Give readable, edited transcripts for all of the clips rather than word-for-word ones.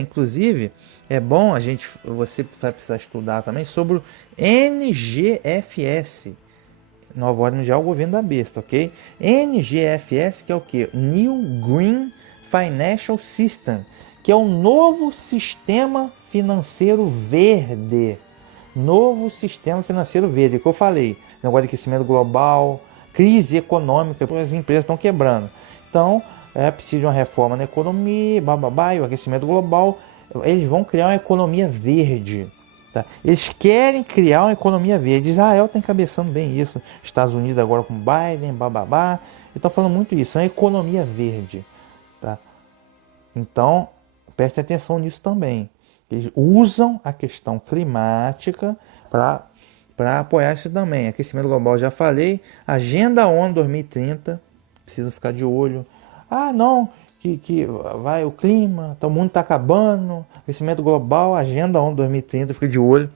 Inclusive, é bom você vai precisar estudar também sobre o NGFS, Nova Ordem Mundial, Governo da Besta, ok? NGFS, que é o que? New Green Financial System, que é o novo sistema financeiro verde. Novo sistema financeiro verde, que eu falei. Negócio de aquecimento global, crise econômica, porque as empresas estão quebrando. Então, precisa de uma reforma na economia, bababá, e o aquecimento global. Eles vão criar uma economia verde. Tá? Eles querem criar uma economia verde. Israel está encabeçando bem isso. Estados Unidos agora com Biden, bababá. Estão falando muito isso. É uma economia verde. Tá? Então, preste atenção nisso também. Eles usam a questão climática para apoiar isso também. Aquecimento global, já falei. Agenda ONU 2030. Precisa ficar de olho. Ah, não. Que vai o clima, o mundo está acabando, aquecimento global, agenda ONU 2030, fica de olho.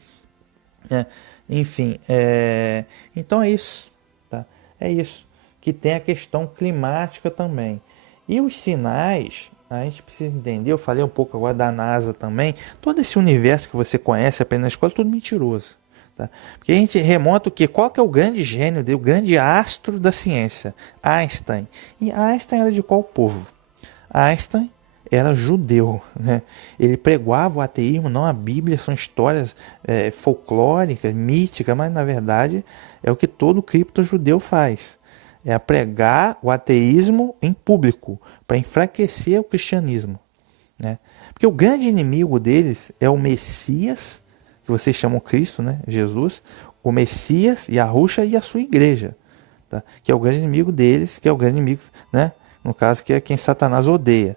Enfim, então é isso. Tá? É isso. Que tem a questão climática também. E os sinais, a gente precisa entender, eu falei um pouco agora da NASA também, todo esse universo que você conhece, aprende na escola, é tudo mentiroso. Tá? Porque a gente remonta o quê? Qual que é o grande gênio dele, o grande astro da ciência? Einstein. E Einstein era de qual povo? Einstein era judeu, né? Ele pregava o ateísmo, não a Bíblia, são histórias folclóricas, míticas, mas na verdade é o que todo cripto-judeu faz. É pregar o ateísmo em público, para enfraquecer o cristianismo. Né? Porque o grande inimigo deles é o Messias, que vocês chamam Cristo, né? Jesus, o Messias, Yahushua e a sua igreja. Tá? Que é o grande inimigo deles, que é o grande inimigo, né? No caso, que é quem Satanás odeia,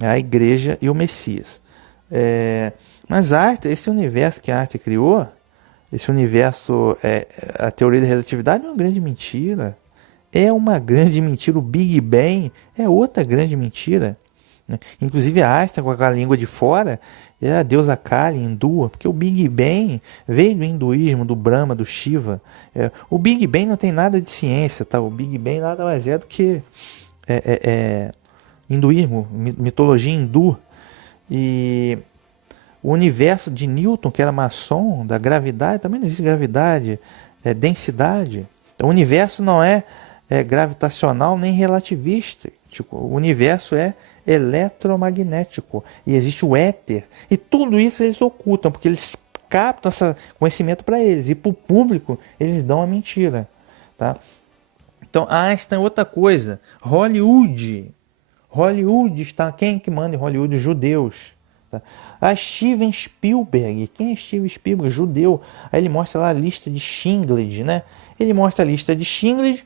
a igreja e o Messias. Mas a arte, esse universo que a arte criou, esse universo, a teoria da relatividade é uma grande mentira. É uma grande mentira. O Big Bang é outra grande mentira. Né? Inclusive a Einstein, com aquela língua de fora, é a deusa Kali, hindua, porque o Big Bang veio do hinduísmo, do Brahma, do Shiva. O Big Bang não tem nada de ciência, tá? O Big Bang nada mais é do que hinduísmo, mitologia hindu. E o universo de Newton, que era maçom, da gravidade, também não existe gravidade, densidade. Então, o universo não é gravitacional nem relativista. Tipo, o universo é eletromagnético e existe o éter. E tudo isso eles ocultam, porque eles captam esse conhecimento para eles. E para o público, eles dão a mentira. Tá? Então, Einstein é outra coisa. Hollywood. Hollywood está... Quem que manda em Hollywood? Os judeus. Tá? A Steven Spielberg. Quem é Steven Spielberg? Judeu. Aí ele mostra lá a lista de Schindler, né? Ele mostra a lista de Schindler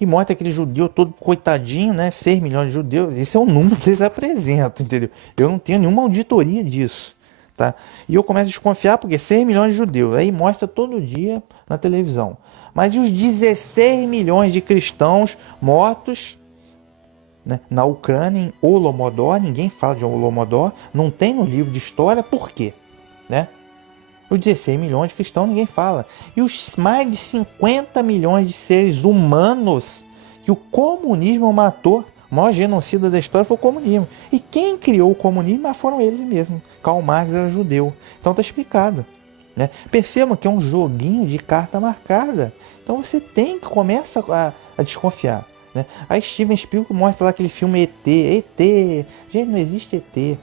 e mostra aquele judeu todo coitadinho, né? 6 milhões de judeus. Esse é o número que eles apresentam, entendeu? Eu não tenho nenhuma auditoria disso. Tá? E eu começo a desconfiar porque 6 milhões de judeus. Aí mostra todo dia na televisão. Mas e os 16 milhões de cristãos mortos, né, na Ucrânia, em Holodomor? Ninguém fala de Holodomor. Não tem no livro de história. Por quê? Né? Os 16 milhões de cristãos ninguém fala. E os mais de 50 milhões de seres humanos que o comunismo matou. O maior genocida da história foi o comunismo. E quem criou o comunismo foram eles mesmos. Karl Marx era judeu. Então está explicado. Né? Percebam que é um joguinho de carta marcada. Então você tem que começar a desconfiar. Né? Aí Steven Spielberg mostra lá aquele filme ET. ET. Gente, não existe ET.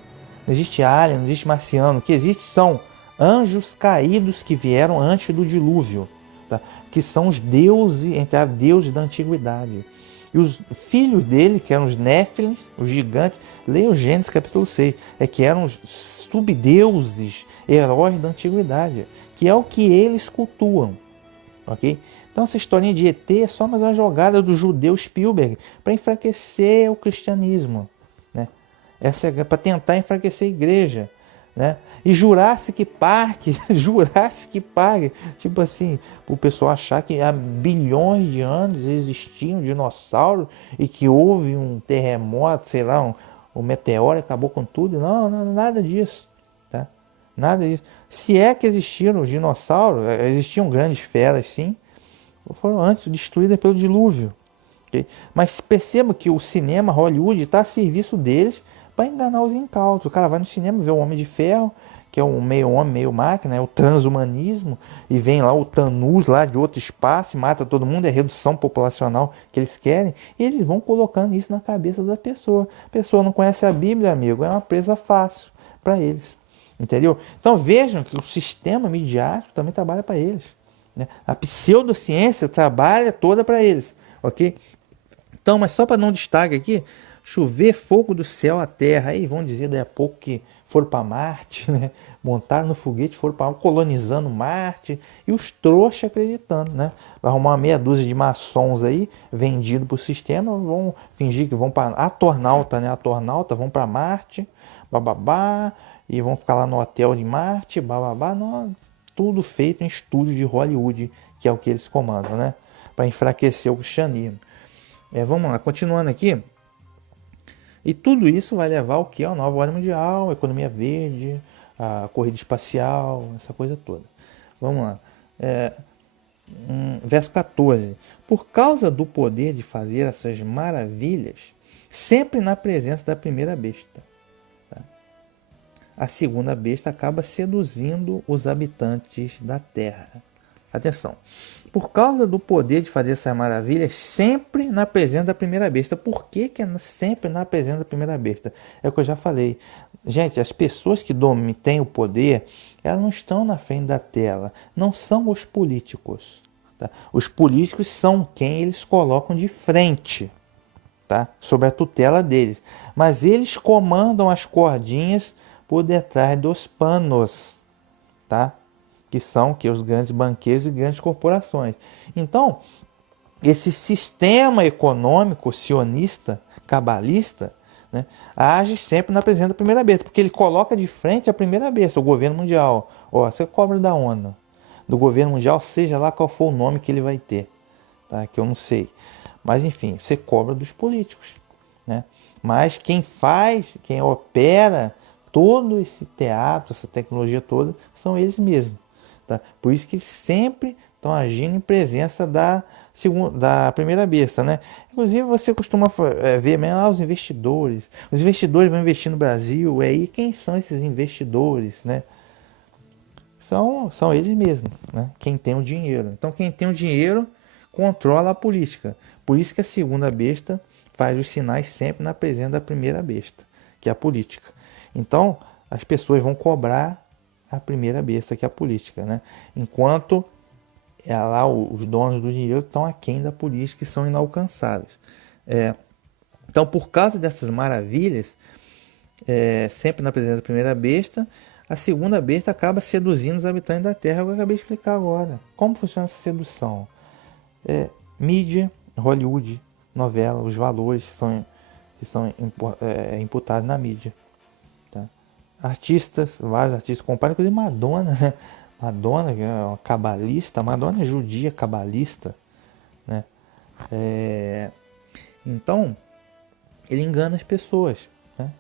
Não existe alien, não existe marciano. O que existe são anjos caídos que vieram antes do dilúvio, tá? Que são os deuses, entre os deuses da antiguidade. E os filhos dele, que eram os Néfilins, os gigantes, leia o Gênesis capítulo 6, que eram os subdeuses, heróis da antiguidade, que é o que eles cultuam. Ok? Então essa historinha de ET é só mais uma jogada do judeu Spielberg para enfraquecer o cristianismo. Né? Essa é para tentar enfraquecer a igreja. Né? E Jurassic Park, Jurassic Park, tipo assim, o pessoal achar que há bilhões de anos existiam dinossauros e que houve um terremoto, sei lá, um meteoro acabou com tudo. Não, nada disso, tá? Nada disso. Se é que existiram os dinossauros, existiam grandes feras, sim, foram antes destruídas pelo dilúvio. Okay? Mas perceba que o cinema Hollywood está a serviço deles para enganar os incautos. O cara vai no cinema ver o Homem de Ferro, que é um meio homem, meio máquina, é o transhumanismo, e vem lá o Thanos lá de outro espaço e mata todo mundo, é redução populacional que eles querem, e eles vão colocando isso na cabeça da pessoa. A pessoa não conhece a Bíblia, amigo, é uma presa fácil para eles. Entendeu? Então vejam que o sistema midiático também trabalha para eles. Né? A pseudociência trabalha toda para eles. Ok? Então, mas só para não destaque aqui, chover fogo do céu à terra. Aí vão dizer daí a pouco que foram para Marte, né? Montaram no foguete, foram para colonizando Marte. E os trouxas acreditando, né? Vai arrumar uma meia dúzia de maçons aí, vendido para o sistema, vão fingir que vão para a Tornauta, né? A Tornauta vão para Marte, bababá, e vão ficar lá no hotel de Marte, bababá, não, tudo feito em estúdio de Hollywood, que é o que eles comandam, né? Para enfraquecer o cristianismo. Vamos lá, continuando aqui. E tudo isso vai levar ao que? A nova ordem mundial, a economia verde, a corrida espacial, essa coisa toda. Vamos lá. Verso 14. Por causa do poder de fazer essas maravilhas, sempre na presença da primeira besta, tá? A segunda besta acaba seduzindo os habitantes da terra. Atenção. Por causa do poder de fazer essas maravilhas, sempre na presença da primeira besta. Por que é sempre na presença da primeira besta? É o que eu já falei. Gente, as pessoas que têm o poder, elas não estão na frente da tela. Não são os políticos. Tá? Os políticos são quem eles colocam de frente, tá? Sob a tutela deles. Mas eles comandam as cordinhas por detrás dos panos, tá? Que são os grandes banqueiros e grandes corporações. Então, esse sistema econômico sionista, cabalista, né, age sempre na presença da primeira besta, porque ele coloca de frente a primeira besta, o governo mundial. Você cobra da ONU, do governo mundial, seja lá qual for o nome que ele vai ter, tá? Que eu não sei. Mas enfim, você cobra dos políticos, né? Mas quem faz, quem opera todo esse teatro, essa tecnologia toda, são eles mesmos. Tá? Por isso que sempre estão agindo em presença da primeira besta, né? Inclusive você costuma ver mesmo os investidores. Os investidores vão investir no Brasil, e quem são esses investidores, né? São eles mesmos, né? Quem tem o dinheiro. Então quem tem o dinheiro controla a política. Por isso que a segunda besta faz os sinais sempre na presença da primeira besta, que é a política. Então as pessoas vão cobrar a primeira besta, que é a política, né? Enquanto lá os donos do dinheiro estão aquém da política e são inalcançáveis. Então, por causa dessas maravilhas, sempre na presença da primeira besta, a segunda besta acaba seduzindo os habitantes da Terra. Eu acabei de explicar agora. Como funciona essa sedução? Mídia, Hollywood, novela, os valores que são imputados na mídia. Artistas, vários artistas comparam, inclusive Madonna, né? Madonna, que é uma cabalista, Madonna é judia cabalista, né? Então, ele engana as pessoas, né?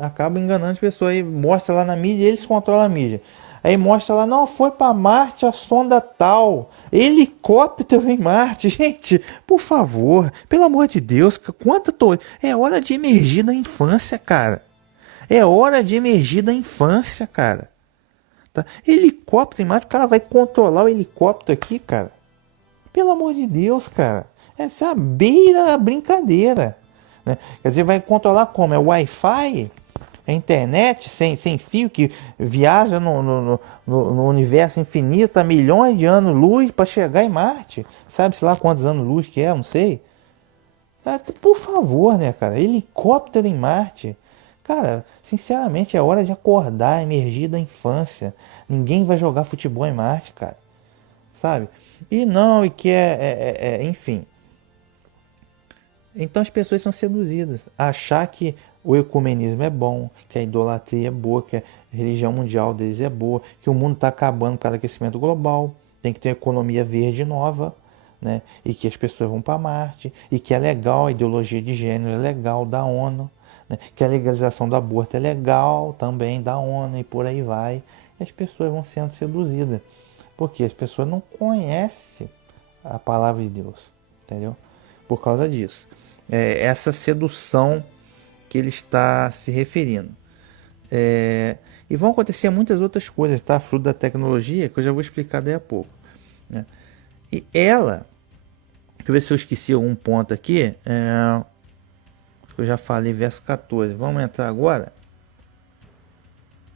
Acaba enganando as pessoas, aí mostra lá na mídia, eles controlam a mídia. Aí mostra lá, não, foi para Marte a sonda tal, helicóptero em Marte. Gente, por favor, pelo amor de Deus, é hora de emergir da infância, cara. É hora de emergir da infância, cara. Tá? Helicóptero em Marte, o cara vai controlar o helicóptero aqui, cara. Pelo amor de Deus, cara. Essa é a beira da brincadeira. Né? Quer dizer, vai controlar como? É o Wi-Fi? É a internet sem fio que viaja no universo infinito há milhões de anos-luz para chegar em Marte? Sabe-se lá quantos anos-luz que é? Não sei. Por favor, né, cara? Helicóptero em Marte. Cara, sinceramente é hora de acordar, emergir da infância. Ninguém vai jogar futebol em Marte, cara. Sabe? E não, e que enfim. Então as pessoas são seduzidas a achar que o ecumenismo é bom, que a idolatria é boa, que a religião mundial deles é boa, que o mundo está acabando por causa do aquecimento global, tem que ter uma economia verde nova, né? E que as pessoas vão para Marte, e que é legal, a ideologia de gênero é legal da ONU, né? Que a legalização do aborto é legal também da ONU, e por aí vai. E as pessoas vão sendo seduzidas, porque as pessoas não conhecem a palavra de Deus, entendeu? Por causa disso. Essa sedução que ele está se referindo. E vão acontecer muitas outras coisas, tá? Fruto da tecnologia, que eu já vou explicar daí a pouco, né? E ela, deixa eu ver se eu esqueci algum ponto aqui. Eu já falei verso 14. Vamos entrar agora.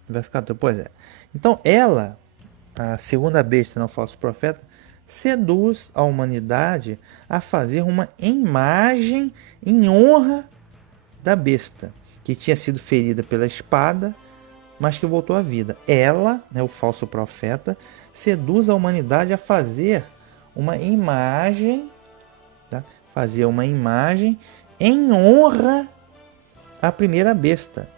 Verso 14, pois é. Então ela, a segunda besta, não falso profeta, seduz a humanidade a fazer uma imagem em honra da besta, que tinha sido ferida pela espada, mas que voltou à vida. Ela, né, o falso profeta, seduz a humanidade a fazer uma imagem, tá? Fazer uma imagem em honra à primeira besta,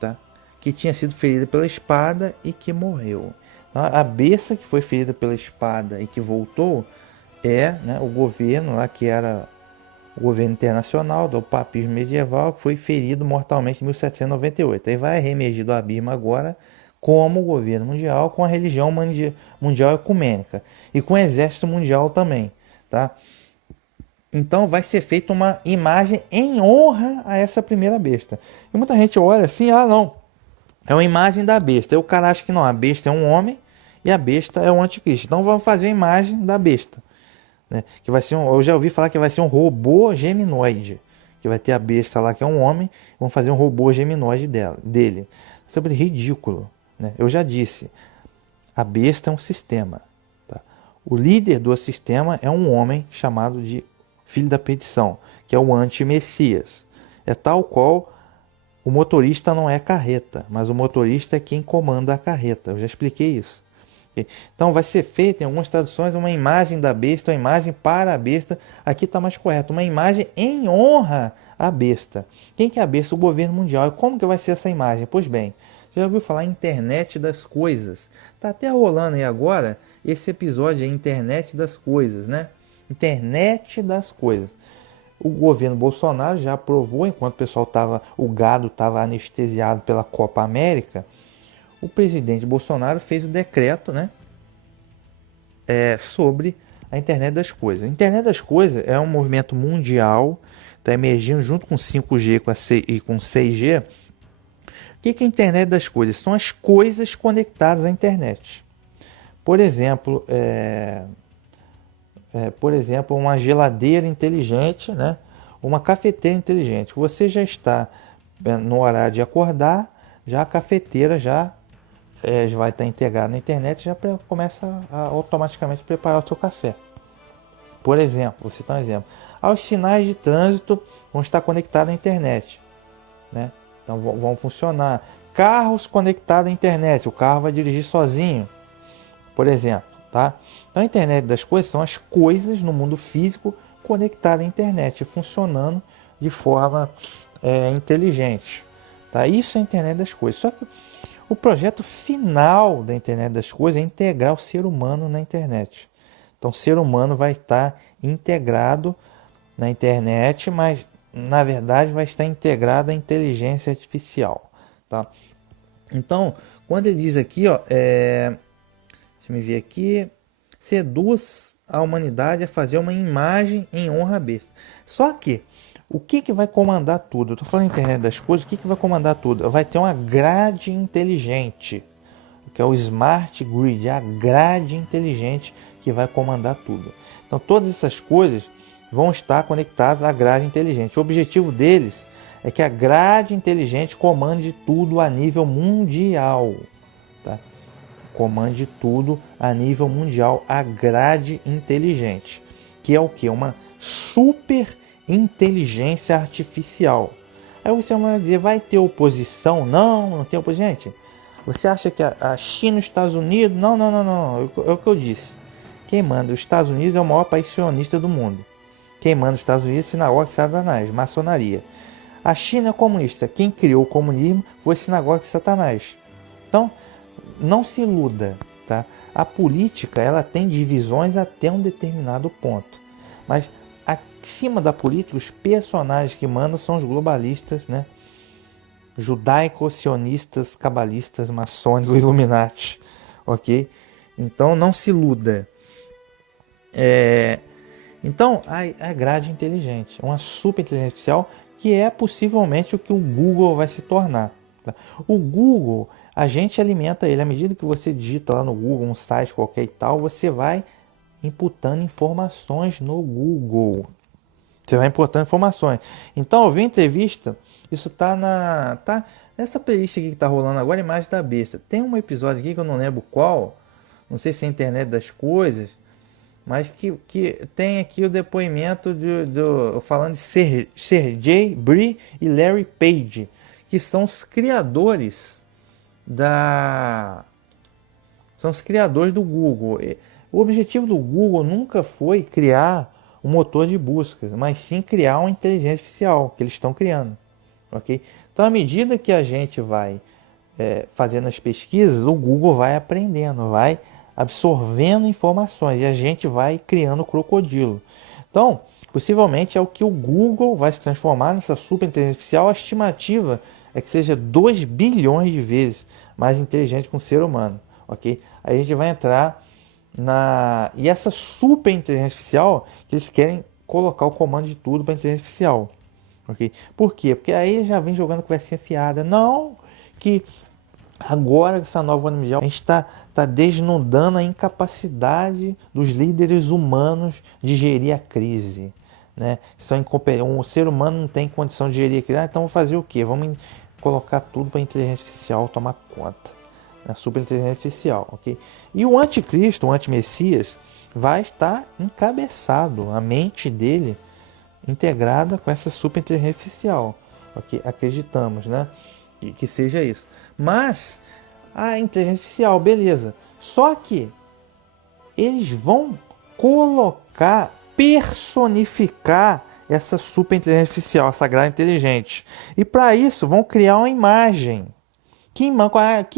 tá? Que tinha sido ferida pela espada e que morreu. A besta que foi ferida pela espada e que voltou né, o governo lá, que era o governo internacional do papismo medieval, que foi ferido mortalmente em 1798. Aí vai reemergir do abismo agora como governo mundial, com a religião mundial ecumênica e com o exército mundial também, tá? Então vai ser feita uma imagem em honra a essa primeira besta. E muita gente olha assim, não, é uma imagem da besta. Aí o cara acha que não, a besta é um homem e a besta é o anticristo. Então vamos fazer a imagem da besta, né? Que vai ser eu já ouvi falar que vai ser um robô geminoide, que vai ter a besta lá que é um homem, vão fazer um robô geminoide dele. Sobre ridículo, né? Eu já disse, a besta é um sistema, tá? O líder do sistema é um homem chamado de filho da perdição, que é o anti-messias. É tal qual o motorista não é carreta, mas o motorista é quem comanda a carreta. Eu já expliquei isso. Então vai ser feita em algumas traduções uma imagem da besta, uma imagem para a besta. Aqui está mais correto, uma imagem em honra à besta. Quem que é a besta? O governo mundial. E como que vai ser essa imagem? Pois bem, já ouviu falar internet das coisas? Está até rolando aí agora esse episódio, a internet das coisas, né? Internet das coisas. O governo Bolsonaro já aprovou, enquanto o gado estava anestesiado pela Copa América, o presidente Bolsonaro fez o decreto, né, sobre a internet das coisas. A internet das coisas é um movimento mundial, está emergindo junto com 5G e com 6G. O que é a internet das coisas? São as coisas conectadas à internet. Por exemplo, uma geladeira inteligente, né? Uma cafeteira inteligente. Você já está no horário de acordar, já a cafeteira já vai estar integrada na internet, já começa a automaticamente preparar o seu café. Por exemplo, vou citar um exemplo. Os sinais de trânsito vão estar conectados à internet, né? Então vão funcionar. Carros conectados à internet, o carro vai dirigir sozinho, por exemplo. Tá? Então a internet das coisas são as coisas no mundo físico conectadas à internet, funcionando de forma inteligente. Tá? Isso é a internet das coisas. Só que o projeto final da internet das coisas é integrar o ser humano na internet. Então o ser humano vai estar integrado na internet, mas na verdade vai estar integrado à inteligência artificial. Tá? Então, quando ele diz aqui, deixa eu me ver aqui. Seduz a humanidade a fazer uma imagem em honra à besta. Só que, o que vai comandar tudo? Eu estou falando na internet das coisas, o que vai comandar tudo? Vai ter uma grade inteligente, que é o Smart Grid, a grade inteligente que vai comandar tudo. Então, todas essas coisas vão estar conectadas à grade inteligente. O objetivo deles é que a grade inteligente comande tudo a nível mundial. Tá? Comande tudo a nível mundial, a grade inteligente, que é o que? Uma super inteligência artificial. Aí você vai dizer, vai ter oposição? Não tem oposição. Gente, você acha que a China e os Estados Unidos? Não. É o que eu disse. Quem manda os Estados Unidos é o maior país sionista do mundo. Quem manda os Estados Unidos é a sinagoga de Satanás, maçonaria. A China é comunista. Quem criou o comunismo foi a sinagoga de Satanás. Então, não se iluda, tá? A política, ela tem divisões até um determinado ponto, mas acima da política, os personagens que mandam são os globalistas, né? Judaico-sionistas, cabalistas, maçônicos, Illuminati, ok? Então não se iluda. Então a grade inteligente, uma super inteligência artificial que é possivelmente o que o Google vai se tornar. Tá? O Google, a gente alimenta ele. À medida que você digita lá no Google um site qualquer e tal, você vai imputando informações no Google. Você vai importando informações. Então, eu vi entrevista, isso tá nessa playlist aqui que tá rolando agora, Imagem da Besta. Tem um episódio aqui que eu não lembro qual, não sei se é a Internet das Coisas, mas que tem aqui o depoimento falando de Sergey Brin e Larry Page, que são os criadores são os criadores do Google. O objetivo do Google nunca foi criar um motor de busca, mas sim criar uma inteligência artificial que eles estão criando, ok? Então, à medida que a gente vai fazendo as pesquisas, o Google vai aprendendo, vai absorvendo informações e a gente vai criando o crocodilo. Então, possivelmente é o que o Google vai se transformar nessa super inteligência artificial. A estimativa é que seja 2 bilhões de vezes mais inteligente que um ser humano, ok? Aí a gente vai entrar e essa super inteligência artificial, que eles querem colocar o comando de tudo para a inteligência artificial, ok? Por quê? Porque aí já vem jogando conversinha fiada. Não, que agora com essa nova ordem mundial, a gente está desnudando a incapacidade dos líderes humanos de gerir a crise. Né? Um ser humano não tem condição de gerir a crise, então vamos fazer o quê? Vamos colocar tudo para a inteligência artificial tomar conta. A super inteligência artificial, ok? E o anticristo, o antimessias, vai estar encabeçado, a mente dele integrada com essa super inteligência artificial, ok? Acreditamos, né? Que seja isso. Mas a inteligência artificial, beleza. Só que eles vão personificar essa super inteligência artificial, essa grade inteligente. E para isso vão criar uma imagem. Que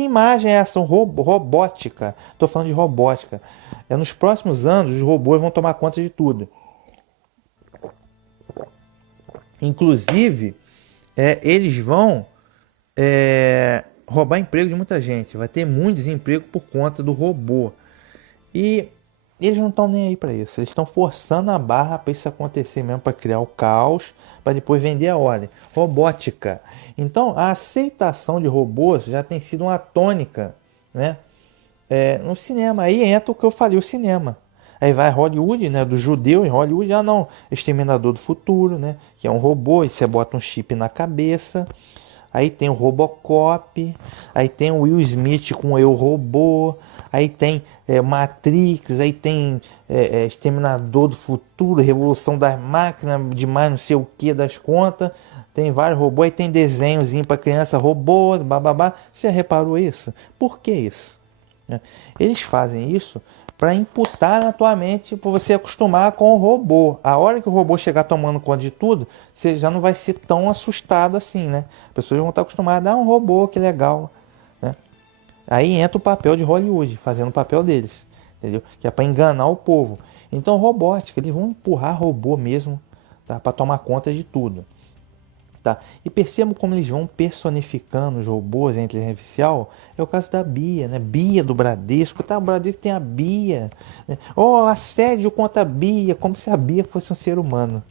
imagem é essa? Robótica. Estou falando de robótica. Nos próximos anos, os robôs vão tomar conta de tudo. Inclusive, eles vão roubar emprego de muita gente. Vai ter muito desemprego por conta do robô. E eles não estão nem aí para isso. Eles estão forçando a barra para isso acontecer mesmo, para criar o caos, para depois vender a ordem. Robótica. Então, a aceitação de robôs já tem sido uma tônica, né? No cinema. Aí entra o que eu falei, o cinema. Aí vai Hollywood, né? Do judeu em Hollywood. Ah, não. Exterminador do Futuro, né? Que é um robô. E você bota um chip na cabeça. Aí tem o Robocop. Aí tem o Will Smith com Eu Robô. Aí tem Matrix. Aí tem Exterminador do Futuro. Revolução das Máquinas. Demais não sei o que das contas. Tem vários robôs. Aí tem desenhozinho para criança. Robô, bababá. Você já reparou isso? Por que isso? Eles fazem isso para imputar na tua mente, para você acostumar com o robô. A hora que o robô chegar tomando conta de tudo, você já não vai ser tão assustado assim, né? As pessoas vão estar acostumadas a um robô, que legal, né? Aí entra o papel de Hollywood, fazendo o papel deles, entendeu? Que é para enganar o povo. Então, robótica, eles vão empurrar robô mesmo, tá? Para tomar conta de tudo. Tá? E percebam como eles vão personificando os robôs, a inteligência artificial. É o caso da Bia, né? Bia do Bradesco. Tá? O Bradesco tem a Bia. Né? Assédio contra a Bia, como se a Bia fosse um ser humano.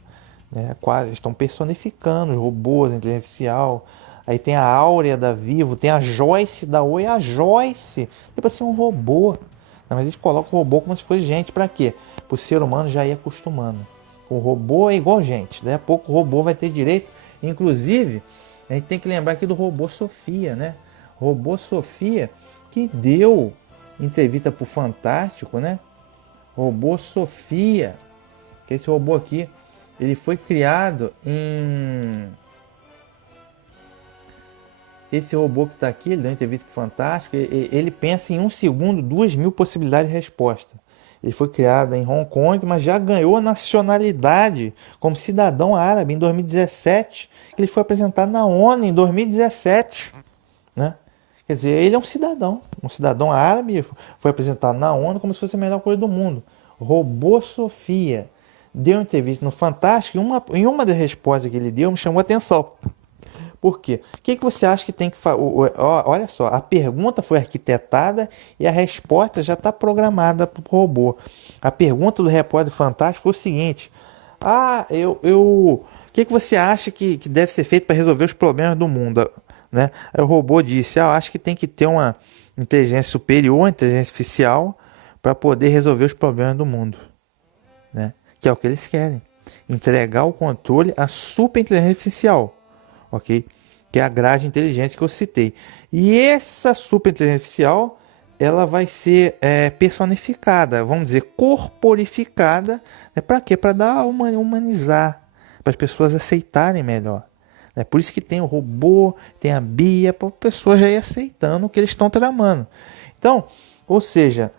Né? Quase, estão personificando os robôs, a inteligência artificial. Aí tem a Áurea da Vivo, tem a Joyce da Oi. A Joyce é para ser um robô. Mas eles colocam o robô como se fosse gente. Para quê? Para o ser humano já ir acostumando. O robô é igual gente. Daí a pouco o robô vai ter direito. Inclusive, a gente tem que lembrar aqui do robô Sofia, né? Robô Sofia, que deu entrevista pro Fantástico, né? Robô Sofia, que esse robô aqui, ele foi criado em... Esse robô que está aqui, ele deu entrevista pro Fantástico, ele pensa em 1 segundo 2.000 possibilidades de resposta. Ele foi criado em Hong Kong, mas já ganhou a nacionalidade como cidadão árabe em 2017. Ele foi apresentado na ONU em 2017. Né? Quer dizer, ele é um cidadão árabe, foi apresentado na ONU como se fosse a melhor coisa do mundo. Robô Sofia deu entrevista no Fantástico e uma das respostas que ele deu me chamou a atenção. Por quê? O que você acha que tem que fazer? Olha só, a pergunta foi arquitetada e a resposta já está programada para o robô. A pergunta do repórter Fantástico foi o seguinte: o que você acha que deve ser feito para resolver os problemas do mundo? Né? Aí o robô disse, eu acho que tem que ter uma inteligência superior, uma inteligência artificial, para poder resolver os problemas do mundo. Né? Que é o que eles querem. Entregar o controle à super inteligência artificial. Ok? Que é a grade inteligente que eu citei. E essa super inteligência artificial, ela vai ser personificada, vamos dizer, corporificada. Né? Para quê? Para dar humanizar, para as pessoas aceitarem melhor. É por isso que tem o robô, tem a Bia, para a pessoa já ir aceitando o que eles estão tramando. Então, ou seja,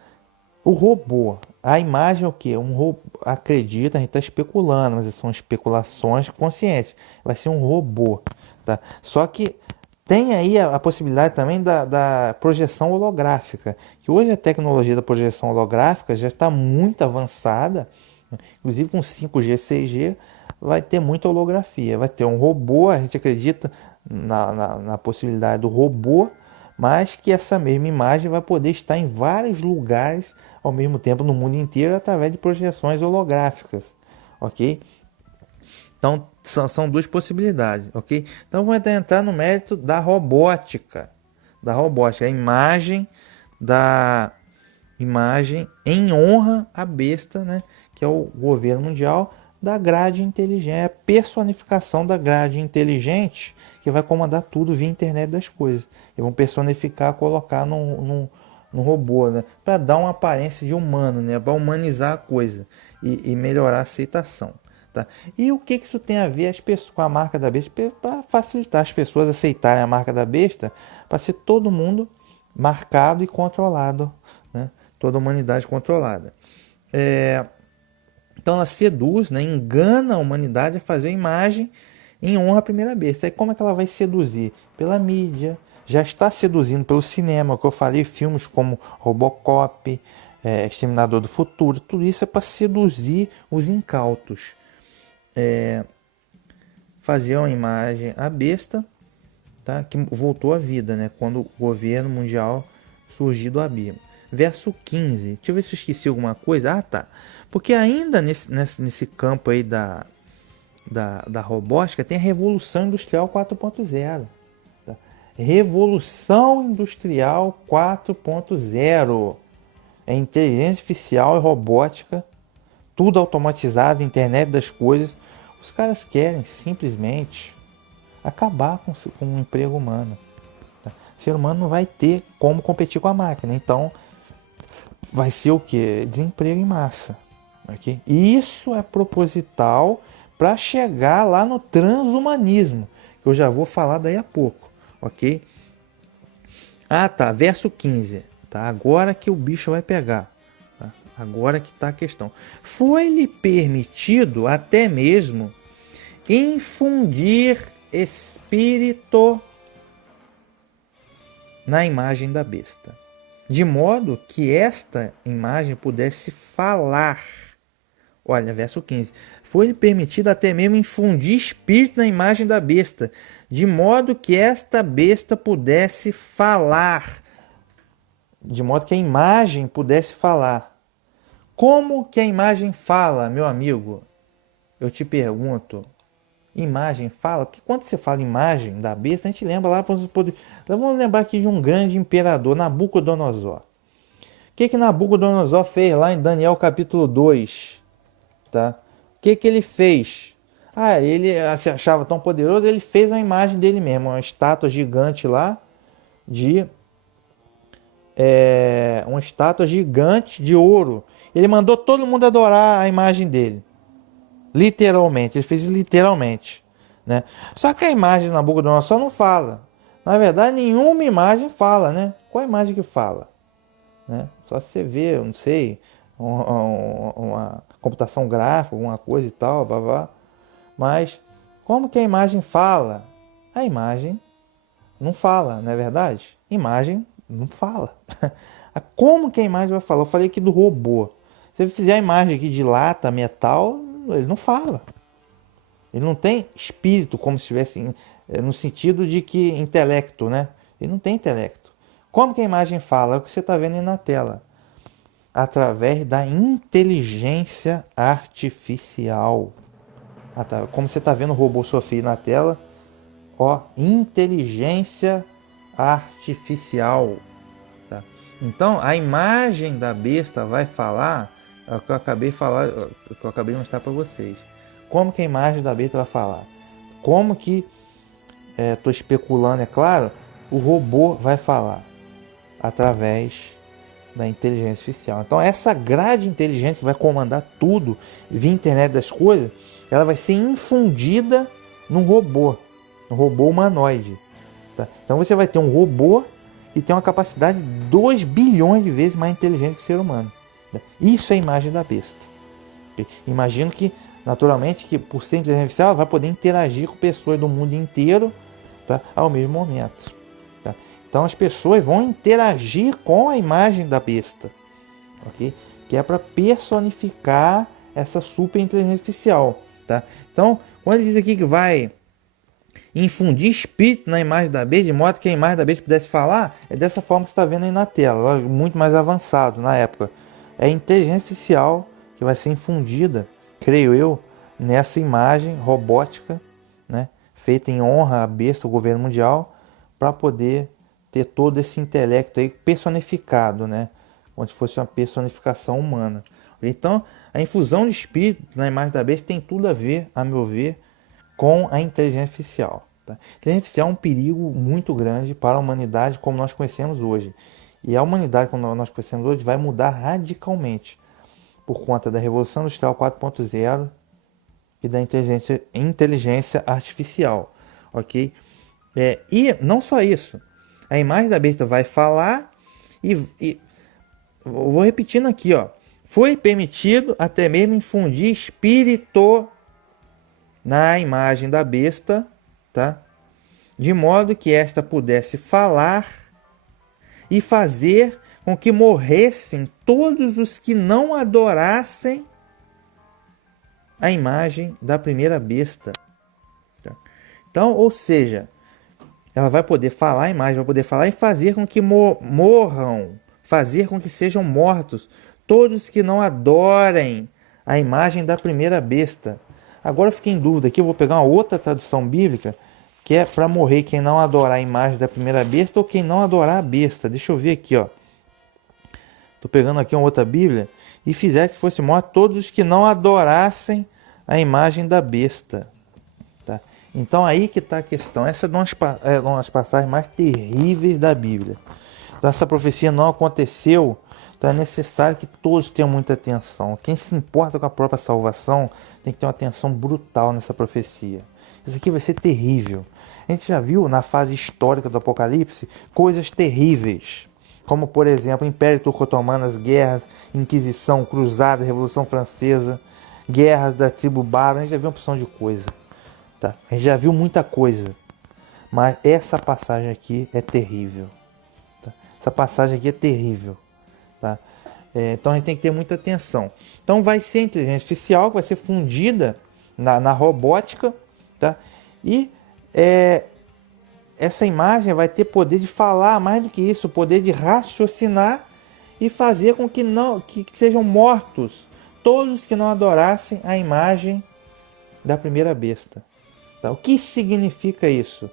o robô, a imagem é o que? Um robô, acredita, a gente está especulando, mas são especulações conscientes. Vai ser um robô. Tá? Só que tem aí a possibilidade também da projeção holográfica, que hoje a tecnologia da projeção holográfica já está muito avançada, inclusive com 5G, 6G, vai ter muita holografia. Vai ter um robô, a gente acredita na possibilidade do robô, mas que essa mesma imagem vai poder estar em vários lugares ao mesmo tempo no mundo inteiro através de projeções holográficas, ok? Então são duas possibilidades, ok? Então vamos entrar no mérito da robótica, a imagem em honra à besta, né? Que é o governo mundial da grade inteligente, a personificação da grade inteligente que vai comandar tudo via internet das coisas. E vão personificar, colocar num robô, né? Para dar uma aparência de humano, né? Para humanizar a coisa e melhorar a aceitação. Tá? E o que isso tem a ver com a marca da besta? Para facilitar as pessoas aceitarem a marca da besta, para ser todo mundo marcado e controlado, né? Toda a humanidade controlada. Então ela seduz, né? Engana a humanidade a fazer a imagem em honra à primeira besta. Aí como é que ela vai seduzir? Pela mídia. Já está seduzindo pelo cinema, o que eu falei, filmes como Robocop, Exterminador do Futuro, tudo isso é para seduzir os incautos. Fazer uma imagem à besta, tá? Que voltou à vida, né? Quando o governo mundial surgiu do abismo. Verso 15. Deixa eu ver se eu esqueci alguma coisa. Ah, tá. Porque ainda nesse campo aí da robótica tem a Revolução Industrial 4.0. Tá? Revolução Industrial 4.0. É inteligência artificial e robótica. Tudo automatizado, internet das coisas. Os caras querem simplesmente acabar com o emprego humano. Tá? O ser humano não vai ter como competir com a máquina. Então, vai ser o que? Desemprego em massa. Okay? Isso é proposital para chegar lá no transhumanismo, que eu já vou falar daí a pouco. Ok? Ah, tá. Verso 15. Tá? Agora que o bicho vai pegar. Tá? Agora que está a questão. Foi-lhe permitido até mesmo infundir espírito na imagem da besta, de modo que esta imagem pudesse falar. Olha, verso 15. Foi-lhe permitido até mesmo infundir espírito na imagem da besta, de modo que esta besta pudesse falar. De modo que a imagem pudesse falar. Como que a imagem fala, meu amigo? Eu te pergunto. Imagem fala? Porque quando você fala imagem da besta, a gente lembra lá, vamos lembrar aqui de um grande imperador, Nabucodonosor. O que Nabucodonosor fez lá em Daniel capítulo 2? Tá? O que ele fez? Ele se achava tão poderoso, ele fez uma imagem dele mesmo, uma estátua gigante lá, uma estátua gigante de ouro. Ele mandou todo mundo adorar a imagem dele. Literalmente, ele fez literalmente. Né? Só que a imagem de Nabucodonosor não fala. Na verdade, nenhuma imagem fala, né? Qual a imagem que fala? Né? Só se você vê, eu não sei, uma computação gráfica, alguma coisa e tal, blá, blá. Mas como que a imagem fala? A imagem não fala, não é verdade? Imagem não fala. Como que a imagem vai falar? Eu falei aqui do robô. Se você fizer a imagem aqui de lata, metal, ele não fala. Ele não tem espírito, como se estivesse no sentido de que intelecto, né? Ele não tem intelecto. Como que a imagem fala? É o que você está vendo aí na tela. Através da inteligência artificial. Como você está vendo o robô sofrer na tela, ó, inteligência artificial. Tá? Então, a imagem da besta vai falar, é o que eu acabei de mostrar para vocês. Como que a imagem da besta vai falar? Como que, estou especulando, é claro, o robô vai falar através da inteligência artificial. Então, essa grade inteligente que vai comandar tudo via internet das coisas, ela vai ser infundida num robô humanoide. Tá? Então, você vai ter um robô que tem uma capacidade 2 bilhões de vezes mais inteligente que o ser humano. Isso é a imagem da besta. Imagino que, naturalmente, que por ser inteligência artificial, ela vai poder interagir com pessoas do mundo inteiro, tá? Ao mesmo momento. Tá? Então as pessoas vão interagir com a imagem da besta, ok? Que é para personificar essa super inteligência artificial. Tá? Então, quando ele diz aqui que vai infundir espírito na imagem da besta, de modo que a imagem da besta pudesse falar, é dessa forma que você está vendo aí na tela, muito mais avançado na época. É a inteligência artificial que vai ser infundida, creio eu, nessa imagem robótica, né, feita em honra à besta, o governo mundial, para poder ter todo esse intelecto aí personificado, né, como se fosse uma personificação humana. Então, a infusão de espírito na imagem da besta tem tudo a ver, a meu ver, com a inteligência artificial. Tá? A inteligência artificial é um perigo muito grande para a humanidade como nós conhecemos hoje. E a humanidade como nós conhecemos hoje vai mudar radicalmente por conta da Revolução Industrial 4.0 e da inteligência artificial. Ok? E não só isso. A imagem da besta vai falar e vou repetindo aqui, ó. Foi permitido até mesmo infundir espírito na imagem da besta, tá? De modo que esta pudesse falar e fazer com que morressem todos os que não adorassem a imagem da primeira besta. Tá? Então, ou seja, ela vai poder falar, a imagem vai poder falar e fazer com que morram, fazer com que sejam mortos todos que não adorem a imagem da primeira besta. Agora eu fiquei em dúvida aqui, eu vou pegar uma outra tradução bíblica, que é para morrer quem não adorar a imagem da primeira besta ou quem não adorar a besta. Deixa eu ver aqui, ó. Estou pegando aqui uma outra Bíblia. E fizesse que fosse morto todos os que não adorassem a imagem da besta. Tá? Então aí que está a questão. Essa é uma das passagens mais terríveis da Bíblia. Então essa profecia não aconteceu. Então é necessário que todos tenham muita atenção. Quem se importa com a própria salvação tem que ter uma atenção brutal nessa profecia. Isso aqui vai ser terrível. A gente já viu na fase histórica do Apocalipse coisas terríveis. Como, por exemplo, Império Turco-Otomano, as guerras, Inquisição, Cruzada, Revolução Francesa, guerras da tribo bárbara. A gente já viu uma opção de coisa. Tá? A gente já viu muita coisa. Mas essa passagem aqui é terrível. Tá? Essa passagem aqui é terrível. Tá? Então a gente tem que ter muita atenção. Então vai ser a inteligência artificial que vai ser fundida na robótica. Tá? E essa imagem vai ter poder de falar, mais do que isso, poder de raciocinar e fazer com que sejam mortos todos que não adorassem a imagem da primeira besta. Tá? O que significa isso?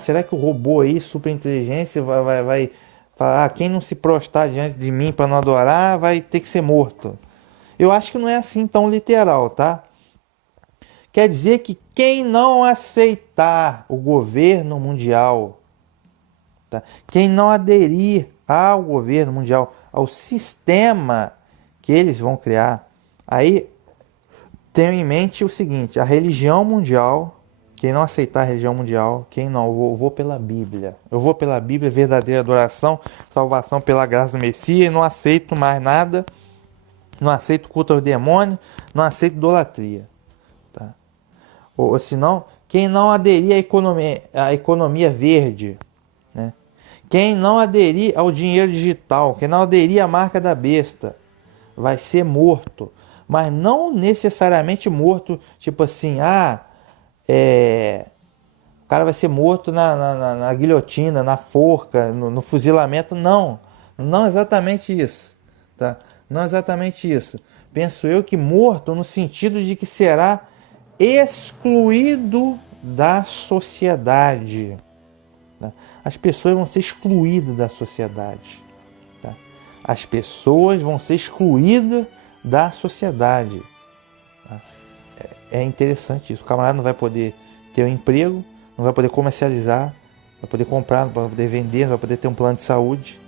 Será que o robô aí, super inteligência, vai falar, quem não se prostrar diante de mim para não adorar vai ter que ser morto? Eu acho que não é assim tão literal, tá? Quer dizer que quem não aceitar o governo mundial, tá? Quem não aderir ao governo mundial, ao sistema que eles vão criar, aí tenham em mente o seguinte, a religião mundial, quem não aceitar a religião mundial, quem não, eu vou pela Bíblia. Eu vou pela Bíblia, verdadeira adoração, salvação pela graça do Messias, não aceito mais nada, não aceito culto ao demônio, não aceito idolatria. Tá? Ou senão, quem não aderir à economia verde, né? Quem não aderir ao dinheiro digital, quem não aderir à marca da besta, vai ser morto. Mas não necessariamente morto, tipo assim, o cara vai ser morto na guilhotina, na forca, no fuzilamento. Não exatamente isso. Tá? Não exatamente isso. Penso eu que morto no sentido de que será excluído da sociedade. Tá? As pessoas vão ser excluídas da sociedade. Tá? As pessoas vão ser excluídas da sociedade. Tá? É interessante isso. O camarada não vai poder ter um emprego, não vai poder comercializar, não vai poder comprar, não vai poder vender, não vai poder ter um plano de saúde.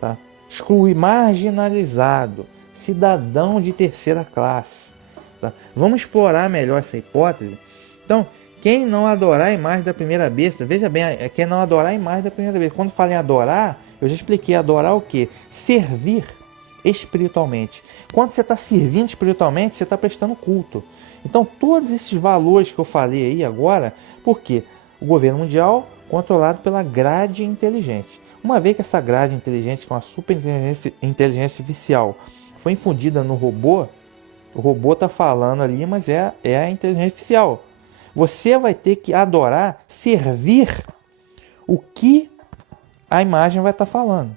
Tá? Excluir, marginalizado, cidadão de terceira classe. Tá? Vamos explorar melhor essa hipótese. Então, quem não adorar a imagem da primeira besta, veja bem, quem não adorar a imagem da primeira besta. Quando falo em adorar, eu já expliquei, adorar o quê? Servir espiritualmente. Quando você está servindo espiritualmente, você está prestando culto. Então, todos esses valores que eu falei aí agora, por quê? O governo mundial controlado pela grade inteligente. Uma vez que essa grade inteligente, com a super inteligência artificial, foi infundida no robô, o robô está falando ali, mas é a inteligência artificial. Você vai ter que adorar, servir o que a imagem vai estar falando.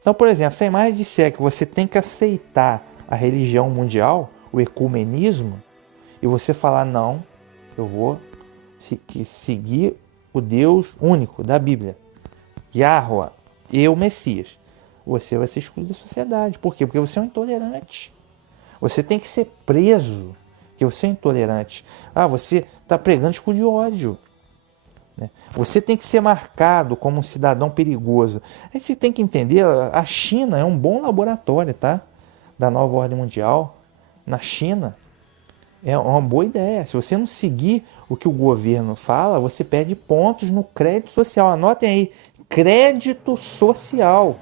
Então, por exemplo, se a imagem disser que você tem que aceitar a religião mundial, o ecumenismo, e você falar, não, eu vou seguir o Deus único da Bíblia, Yahweh, o Messias, você vai ser excluído da sociedade. Por quê? Porque você é um intolerante. Você tem que ser preso, porque você é intolerante. Você está pregando discurso de ódio. Né? Você tem que ser marcado como um cidadão perigoso. Aí você tem que entender, a China é um bom laboratório, tá? Da nova ordem mundial. Na China, é uma boa ideia. Se você não seguir o que o governo fala, você perde pontos no crédito social. Anotem aí, crédito social.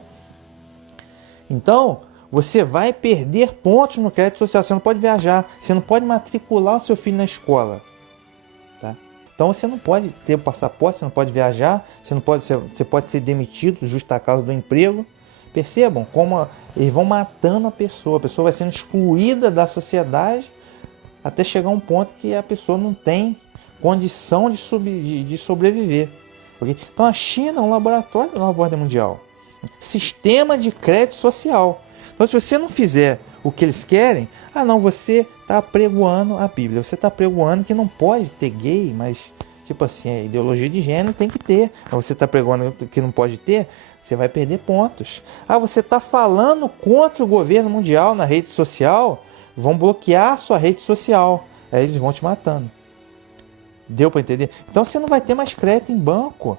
Então, você vai perder pontos no crédito social. Você não pode viajar, você não pode matricular o seu filho na escola. Tá? Então você não pode ter o passaporte, você não pode viajar, você pode ser demitido justa causa do emprego. Percebam como eles vão matando a pessoa vai sendo excluída da sociedade até chegar a um ponto que a pessoa não tem condição de sobreviver. Okay? Então a China é um laboratório da nova ordem mundial. Sistema de crédito social. Então, se você não fizer o que eles querem, não, você está apregoando a Bíblia. Você está apregoando que não pode ter gay, mas, tipo assim, a ideologia de gênero tem que ter. Você está apregoando que não pode ter, você vai perder pontos. Você está falando contra o governo mundial na rede social, vão bloquear a sua rede social. Aí eles vão te matando. Deu para entender? Então, você não vai ter mais crédito em banco.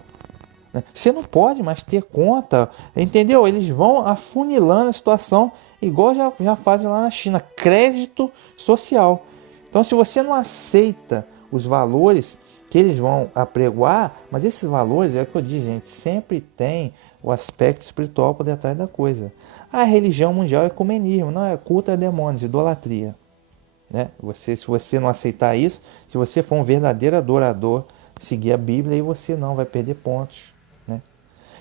Você não pode mais ter conta, entendeu? Eles vão afunilando a situação, igual já fazem lá na China, crédito social. Então, se você não aceita os valores que eles vão apregoar, mas esses valores, é o que eu disse, gente, sempre tem o aspecto espiritual por detrás da coisa. A religião mundial é ecumenismo, não é culto a demônios, idolatria. Né? Se você não aceitar isso, se você for um verdadeiro adorador, seguir a Bíblia, aí você não vai perder pontos.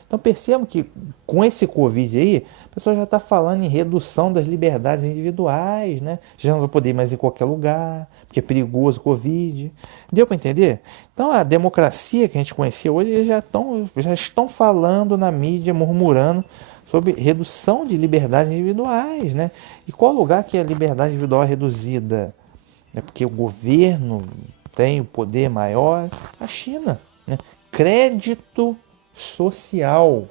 Então percebam que com esse Covid aí, a pessoa já está falando em redução das liberdades individuais, né? Já não vai poder ir mais em qualquer lugar, porque é perigoso o Covid. Deu para entender? Então a democracia que a gente conhecia hoje, eles já estão falando na mídia, murmurando sobre redução de liberdades individuais, né? E qual lugar que a liberdade individual é reduzida? É porque o governo tem o poder maior? A China, né? Crédito social.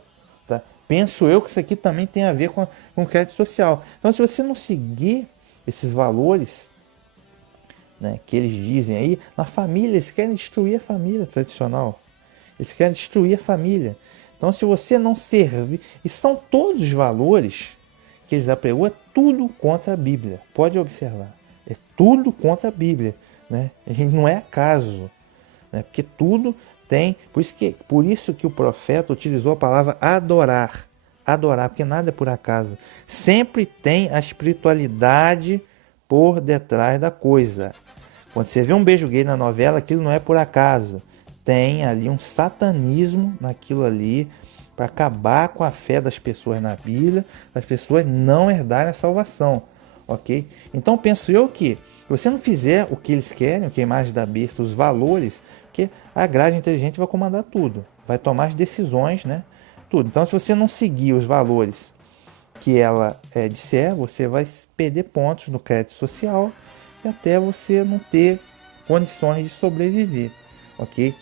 Tá? Penso eu que isso aqui também tem a ver com crédito social. Então, se você não seguir esses valores, né, que eles dizem aí, na família, eles querem destruir a família tradicional. Eles querem destruir a família. Então, se você não servir, e são todos os valores que eles apregam, é tudo contra a Bíblia. Pode observar. É tudo contra a Bíblia. Né? E não é acaso. Né? Porque tudo tem, por isso que o profeta utilizou a palavra adorar. Adorar, porque nada é por acaso. Sempre tem a espiritualidade por detrás da coisa. Quando você vê um beijo gay na novela, aquilo não é por acaso. Tem ali um satanismo naquilo ali para acabar com a fé das pessoas na Bíblia, as pessoas não herdarem a salvação. Ok? Então penso eu que se você não fizer o que eles querem, o que é a imagem da besta, os valores, porque a grade inteligente vai comandar tudo, vai tomar as decisões, né? Tudo. Então, se você não seguir os valores que ela disser, você vai perder pontos no crédito social e até você não ter condições de sobreviver, ok?